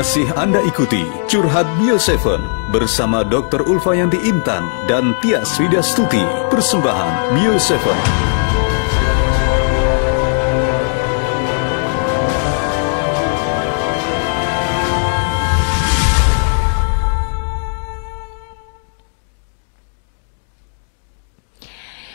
Masih Anda ikuti Curhat Bio7 bersama Dr. Ulfayanti Intan dan Tias Widastuti, persembahan Bio7.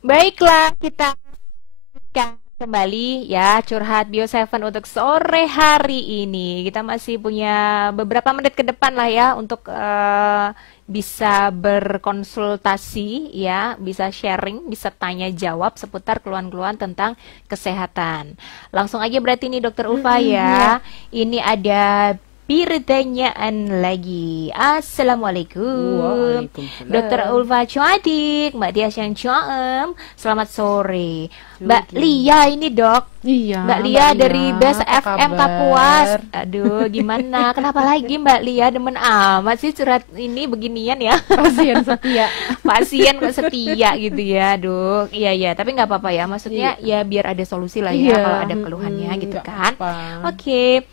Baiklah, kita akan kembali ya Curhat Bio7 untuk sore hari ini. Kita masih punya beberapa menit ke depan lah ya untuk bisa berkonsultasi ya, bisa sharing, bisa tanya jawab seputar keluhan-keluhan tentang kesehatan. Langsung aja berarti nih Dokter Ulfa ya. Ini ada pertanyaan lagi. Assalamualaikum. Waalaikumsalam. Dokter Ulfa Cuadik, Mbak Dias yang Cuaem. Selamat sore. Mbak Lia ini dok. Iya, Mbak Lia dari Best apa FM kabar? Kapuas. Aduh, gimana? Kenapa lagi Mbak Lia demen amat sih curhat ini beginian ya? Pasien setia. Pasien kok setia gitu ya, Dok. Iya ya, tapi nggak apa-apa ya. Maksudnya ya biar ada solusi lah ya Iya, kalau ada keluhannya gitu nggak kan. apa-apa. Oke.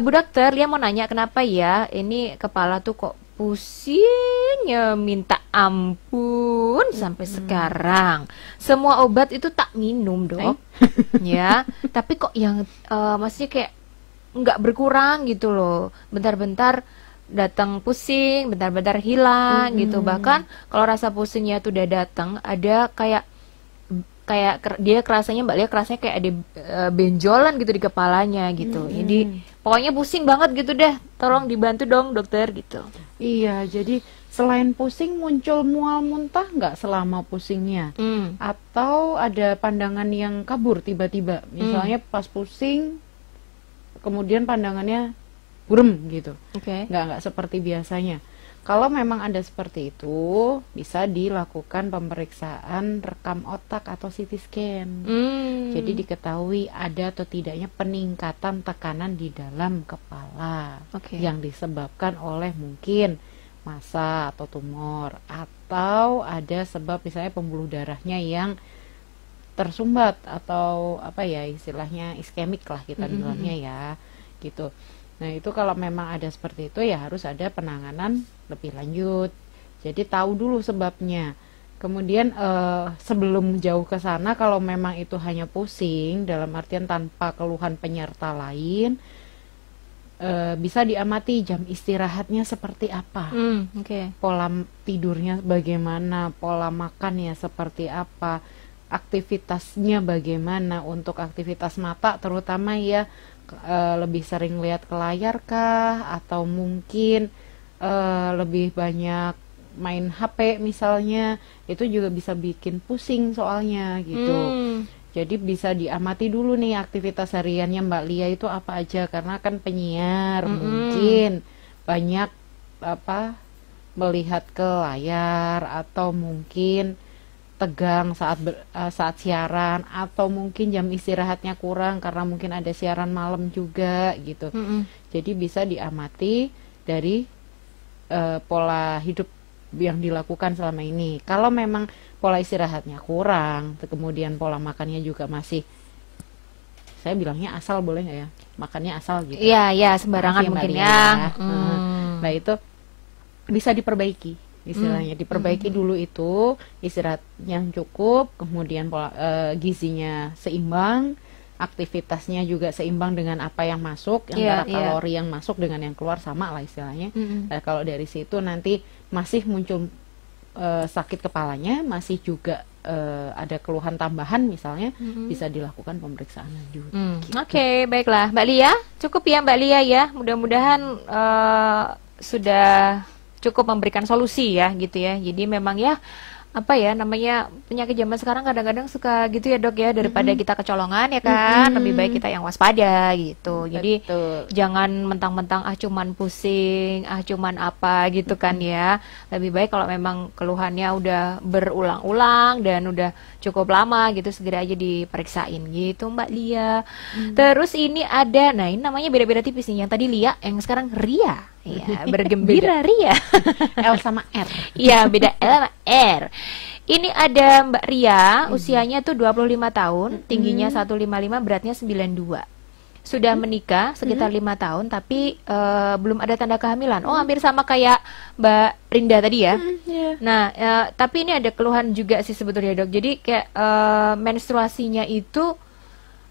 Bu dokter, Lia mau nanya kenapa ya ini kepala tuh kok pusing ya minta ampun sampai sekarang. Semua obat itu tak minum dok, ya. Tapi kok yang maksudnya kayak nggak berkurang gitu loh. Bentar-bentar datang pusing, bentar-bentar hilang gitu. Bahkan kalau rasa pusingnya tuh udah datang, ada dia kerasanya Mbak Lia kerasanya kayak ada benjolan gitu di kepalanya gitu. Jadi pokoknya pusing banget gitu deh. Tolong dibantu dong dokter gitu. Iya, jadi selain pusing muncul mual muntah nggak selama pusingnya? Atau ada pandangan yang kabur tiba-tiba? Misalnya pas pusing, kemudian pandangannya burem gitu. Oke. Nggak seperti biasanya. Kalau memang ada seperti itu, bisa dilakukan pemeriksaan rekam otak atau CT scan. Jadi diketahui ada atau tidaknya peningkatan tekanan di dalam kepala yang disebabkan oleh mungkin massa atau tumor, atau ada sebab misalnya pembuluh darahnya yang tersumbat atau apa ya istilahnya iskemik lah kita bilangnya ya gitu. Nah itu kalau memang ada seperti itu ya harus ada penanganan lebih lanjut. Jadi tahu dulu sebabnya. Kemudian sebelum jauh ke sana kalau memang itu hanya pusing dalam artian tanpa keluhan penyerta lain, bisa diamati jam istirahatnya seperti apa, pola tidurnya bagaimana, pola makannya seperti apa, aktivitasnya bagaimana. Untuk aktivitas mata terutama ya, lebih sering lihat ke layar kah, atau mungkin lebih banyak main HP misalnya, itu juga bisa bikin pusing soalnya gitu. Jadi bisa diamati dulu nih aktivitas hariannya Mbak Lia itu apa aja, karena kan penyiar mungkin banyak melihat ke layar, atau mungkin tegang saat siaran, atau mungkin jam istirahatnya kurang karena mungkin ada siaran malam juga gitu. Jadi bisa diamati dari pola hidup yang dilakukan selama ini. Kalau memang pola istirahatnya kurang, kemudian pola makannya juga masih, saya bilangnya asal, boleh nggak ya? Makannya asal gitu. Iya, sembarangan mungkin ya. Nah itu bisa diperbaiki. Istilahnya diperbaiki dulu itu istirahat yang cukup, kemudian pola gizinya seimbang, aktivitasnya juga seimbang dengan apa yang masuk, antara kalori yang masuk dengan yang keluar sama lah istilahnya. Nah, kalau dari situ nanti masih muncul sakit kepalanya, masih juga ada keluhan tambahan misalnya, bisa dilakukan pemeriksaan lanjut. Gitu. Oke, baiklah Mbak Lia, cukup ya Mbak Lia ya. Mudah-mudahan sudah cukup memberikan solusi ya gitu ya. Jadi memang ya apa ya namanya penyakit zaman sekarang kadang-kadang suka gitu ya dok ya, daripada kita kecolongan ya kan, lebih baik kita yang waspada gitu. Jadi jangan mentang-mentang cuman pusing, cuman apa gitu kan ya. Lebih baik kalau memang keluhannya udah berulang-ulang dan udah cukup lama gitu, segera aja diperiksain gitu Mbak Lia. Terus ini ada, nah ini namanya beda-beda tipis nih, yang tadi Lia, yang sekarang Ria. Iya, bergembira Ria. L sama R. Iya, beda L sama R. Ini ada Mbak Ria, usianya tuh 25 tahun, tingginya 155, beratnya 92. sudah menikah sekitar 5 tahun tapi belum ada tanda kehamilan. Oh, hampir sama kayak Mbak Rinda tadi ya. Yeah. Nah, tapi ini ada keluhan juga sih sebetulnya dok. Jadi kayak menstruasinya itu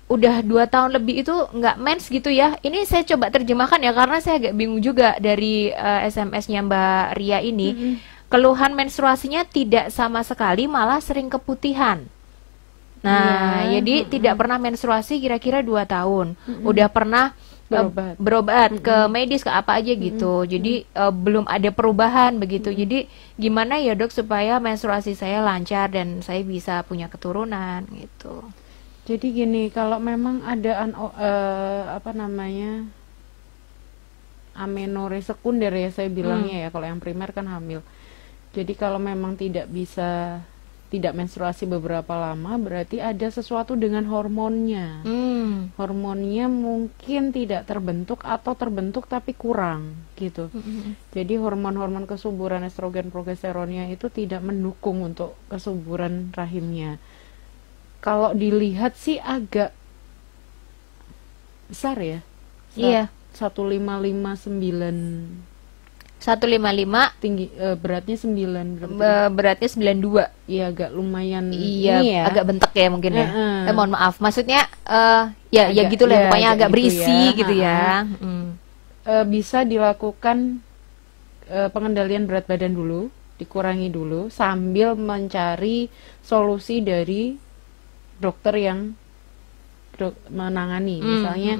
udah 2 tahun lebih itu nggak mens gitu ya. Ini saya coba terjemahkan ya karena saya agak bingung juga dari SMS-nya Mbak Ria ini. Keluhan menstruasinya tidak sama sekali, malah sering keputihan. Nah, jadi tidak pernah menstruasi kira-kira 2 tahun. Udah pernah berobat ke medis ke apa aja gitu. Jadi belum ada perubahan begitu. Jadi gimana ya dok supaya menstruasi saya lancar dan saya bisa punya keturunan gitu. Jadi gini, kalau memang ada amenore sekunder ya saya bilangnya ya, kalau yang primer kan hamil. Jadi kalau memang tidak menstruasi beberapa lama, berarti ada sesuatu dengan hormonnya. Hormonnya mungkin tidak terbentuk atau terbentuk tapi kurang gitu. Jadi hormon-hormon kesuburan estrogen progesteronnya itu tidak mendukung untuk kesuburan rahimnya. Kalau dilihat sih agak besar ya. Iya. 155 tinggi, beratnya 9 beratnya 92. Iya, agak lumayan. Iya, ya. agak bentek ya mungkin ya. Mohon maaf. Maksudnya ya gitulah ya, pokoknya agak gitu berisi ya. gitu ya. Bisa dilakukan pengendalian berat badan dulu, dikurangi dulu sambil mencari solusi dari dokter yang menangani, misalnya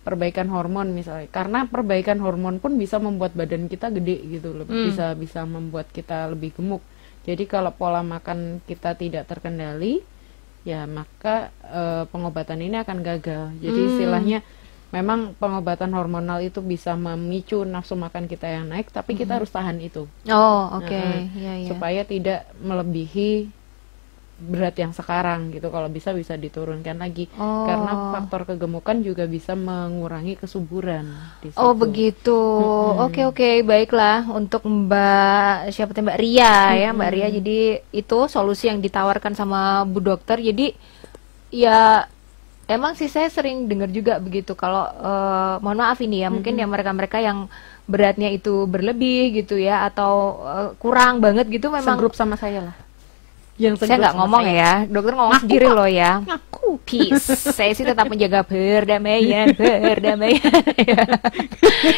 perbaikan hormon misalnya, karena perbaikan hormon pun bisa membuat badan kita gede gitu loh, bisa membuat kita lebih gemuk. Jadi kalau pola makan kita tidak terkendali, ya maka pengobatan ini akan gagal. Jadi istilahnya memang pengobatan hormonal itu bisa memicu nafsu makan kita yang naik, tapi kita harus tahan itu. Oh, oke. Ya. Supaya tidak melebihi berat yang sekarang gitu. Kalau bisa diturunkan lagi, karena faktor kegemukan juga bisa mengurangi kesuburan di situ. Oh begitu. Oke, baiklah. Untuk siapa tuh, Mbak Ria ya, Mbak Ria. Jadi itu solusi yang ditawarkan sama Bu Dokter. Jadi ya emang sih saya sering dengar juga begitu. Kalau mohon maaf ini ya, mungkin ya mereka-mereka yang beratnya itu berlebih gitu ya, atau kurang banget gitu, memang segrup sama saya lah. Saya nggak ngomong ya, dokter ngomong sendiri loh ya. Aku peace. Saya sih tetap menjaga perdamaian.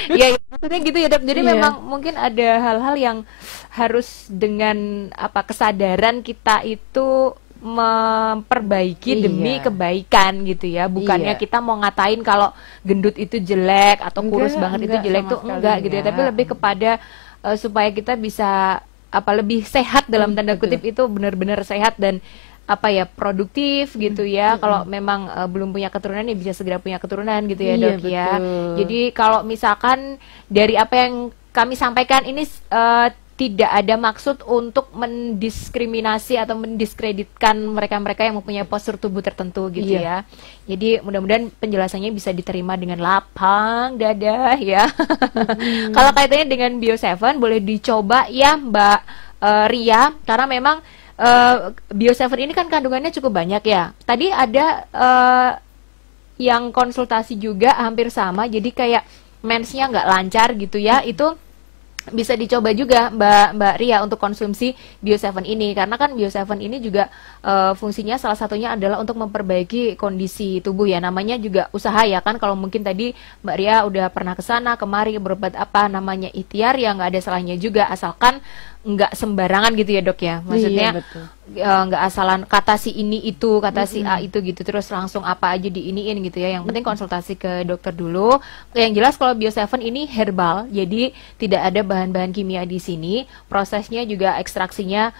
Ya, maksudnya gitu ya dok. Jadi memang mungkin ada hal-hal yang harus dengan kesadaran kita itu memperbaiki demi kebaikan gitu ya. Bukannya kita mau ngatain kalau gendut itu jelek atau kurus banget itu jelek tuh enggak gitu ya. Tapi lebih kepada supaya kita bisa lebih sehat dalam tanda kutip, itu benar-benar sehat dan produktif gitu ya. Kalau memang belum punya keturunan ya bisa segera punya keturunan gitu ya dok ya. Jadi kalau misalkan dari apa yang kami sampaikan ini tidak ada maksud untuk mendiskriminasi atau mendiskreditkan mereka-mereka yang mempunyai postur tubuh tertentu gitu ya. Jadi mudah-mudahan penjelasannya bisa diterima dengan lapang dada ya. Kalau kaitannya dengan Bio7 boleh dicoba ya Mbak Ria, karena memang Bio7 ini kan kandungannya cukup banyak ya. Tadi ada yang konsultasi juga hampir sama, jadi kayak mensnya nggak lancar gitu ya. Itu bisa dicoba juga Mbak Ria untuk konsumsi Bio7 ini, karena kan Bio7 ini juga fungsinya salah satunya adalah untuk memperbaiki kondisi tubuh ya. Namanya juga usaha ya kan. Kalau mungkin tadi Mbak Ria udah pernah ke sana kemari berobat namanya ikhtiar, ya nggak ada salahnya juga, asalkan nggak sembarangan gitu ya dok ya. Maksudnya nggak asalan kata si ini itu, kata si A itu gitu, terus langsung apa aja diiniin gitu ya. Yang penting konsultasi ke dokter dulu. Yang jelas kalau Bio7 ini herbal, jadi tidak ada bahan-bahan kimia di sini. Prosesnya juga ekstraksinya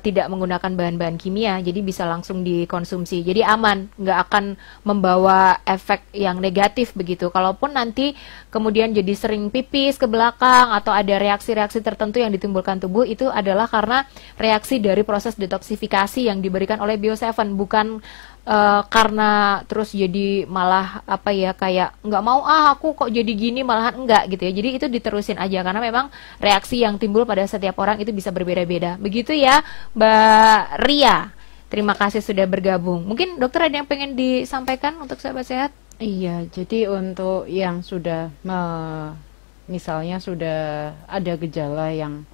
tidak menggunakan bahan-bahan kimia, jadi bisa langsung dikonsumsi. Jadi aman, nggak akan membawa efek yang negatif begitu. Kalaupun nanti kemudian jadi sering pipis ke belakang atau ada reaksi-reaksi tertentu yang ditimbulkan tubuh, itu adalah karena reaksi dari proses detoksifikasi yang diberikan oleh Bio7, bukan karena terus jadi malah kayak nggak mau aku kok jadi gini, malahan enggak gitu ya. Jadi itu diterusin aja, karena memang reaksi yang timbul pada setiap orang itu bisa berbeda-beda. Begitu ya Mbak Ria. Terima kasih sudah bergabung. Mungkin dokter ada yang pengen disampaikan untuk sahabat sehat? Iya, jadi untuk yang sudah misalnya sudah ada gejala yang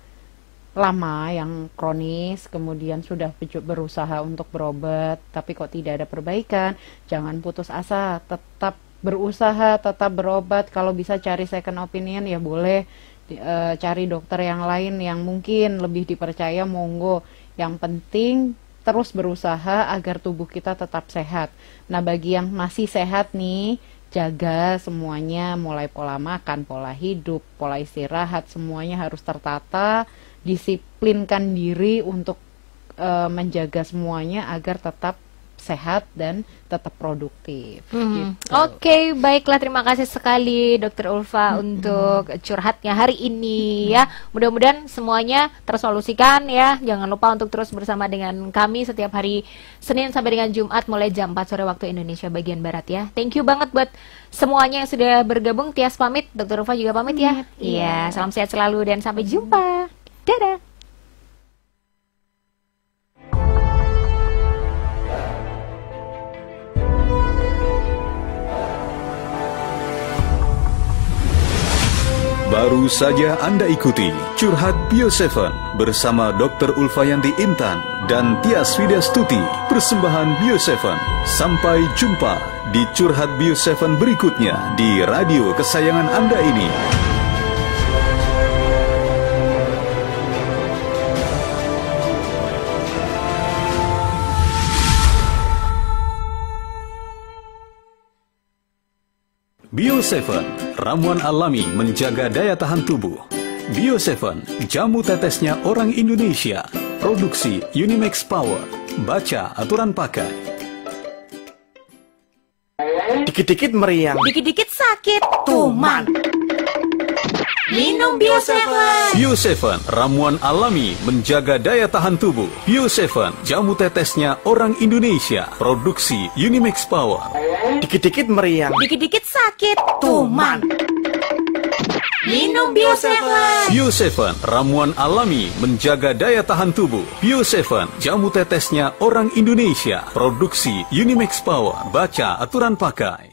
lama, yang kronis, kemudian sudah berusaha untuk berobat, tapi kok tidak ada perbaikan, jangan putus asa, tetap berusaha, tetap berobat. Kalau bisa cari second opinion ya boleh, cari dokter yang lain yang mungkin lebih dipercaya, monggo. Yang penting terus berusaha agar tubuh kita tetap sehat. Nah, bagi yang masih sehat nih, jaga semuanya, mulai pola makan, pola hidup, pola istirahat, semuanya harus tertata, disiplinkan diri untuk menjaga semuanya agar tetap sehat dan tetap produktif. Gitu. Oke, baiklah, terima kasih sekali Dokter Ulfa untuk curhatnya hari ini ya. Mudah-mudahan semuanya tersolusikan ya. Jangan lupa untuk terus bersama dengan kami setiap hari Senin sampai dengan Jumat mulai jam 4 sore waktu Indonesia bagian Barat ya. Thank you banget buat semuanya yang sudah bergabung. Tias pamit, Dokter Ulfa juga pamit ya. Iya, salam sehat selalu dan sampai jumpa. Dadah. Baru saja Anda ikuti Curhat Bio7 bersama Dr. Ulfayanti Intan dan Tias Widiastuti, persembahan Bio7. Sampai jumpa di Curhat Bio7 berikutnya di radio kesayangan Anda ini. Bio7, ramuan alami menjaga daya tahan tubuh. Bio7, jamu tetesnya orang Indonesia. Produksi Unimax Power. Baca aturan pakai. Dikit-dikit meriang, Dikit-dikit sakit, tuman. Minum Bio7. Bio7, ramuan alami menjaga daya tahan tubuh. Bio7, jamu tetesnya orang Indonesia. Produksi Unimax Power. dikit-dikit meriang, Dikit-dikit sakit, tuman. Minum Bio7. Bio7, ramuan alami menjaga daya tahan tubuh. Bio7, jamu tetesnya orang Indonesia. Produksi Unimax Power. Baca aturan pakai.